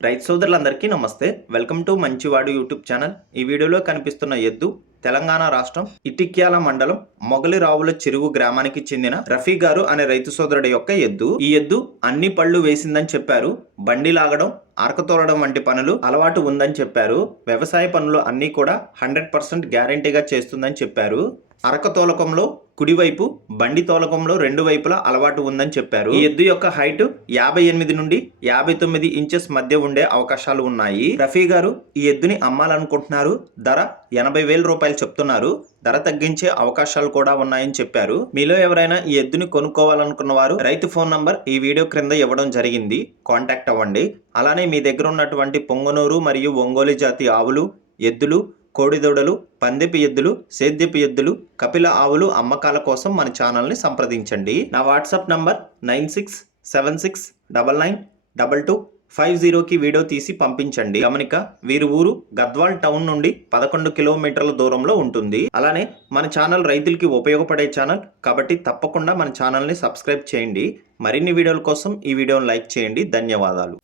రైతు సోదరులందరికీ నమస్తే. వెల్కమ్ టు మంచివాడు యూట్యూబ్ ఛానల్. ఈ వీడియోలో కనిపిస్తున్న ఎద్దు తెలంగాణ రాష్ట్రం ఇటిక్యాల మండలం మొగలిరావుల చెరువు గ్రామానికి చెందిన రఫీ గారు అనే రైతు సోదరుడి యొక్క ఎద్దు. ఈ ఎద్దు అన్ని పళ్ళు వేసిందని చెప్పారు. బండి లాగడం, ఆరకతోలడం వంటి పనులు అలవాటు ఉందని చెప్పారు. వ్యవసాయ పనులు అన్నీ కూడా 100% గ్యారంటీగా చేస్తుందని చెప్పారు. అరక తోలకంలో కుడివైపు, బండి తోలకంలో రెండు వైపులా అలవాటు ఉందని చెప్పారు. ఈ ఎద్దు యొక్క హైట్ 58 నుండి 59 ఇంచెస్ మధ్య ఉండే అవకాశాలు ఉన్నాయి. రఫీ గారు ఈ ఎద్దుని అమ్మాలనుకుంటున్నారు. ధర 80,000 రూపాయలు చెప్తున్నారు. ధర తగ్గించే అవకాశాలు కూడా ఉన్నాయని చెప్పారు. మీలో ఎవరైనా ఈ ఎద్దుని కొనుక్కోవాలనుకున్న వారు రైతు ఫోన్ నంబర్ ఈ వీడియో క్రింద ఇవ్వడం జరిగింది. కాంటాక్ట్ అవ్వండి. అలానే మీ దగ్గర ఉన్నటువంటి పొంగనూరు మరియు ఒంగోలు జాతి ఆవులు, ఎద్దులు, కోడిదూడలు, పందెపు ఎద్దులు, సేద్యపు ఎద్దులు, కపిల ఆవులు అమ్మకాల కోసం మన ఛానల్ని సంప్రదించండి. నా వాట్సాప్ నంబర్ 9676992250కి వీడియో తీసి పంపించండి. గమనిక, వీరి ఊరు గద్వాల్ టౌన్ నుండి 11 కిలోమీటర్ల దూరంలో ఉంటుంది. అలానే మన ఛానల్ రైతులకి ఉపయోగపడే ఛానల్ కాబట్టి తప్పకుండా మన ఛానల్ని సబ్స్క్రైబ్ చేయండి. మరిన్ని వీడియోల కోసం ఈ వీడియోని లైక్ చేయండి. ధన్యవాదాలు.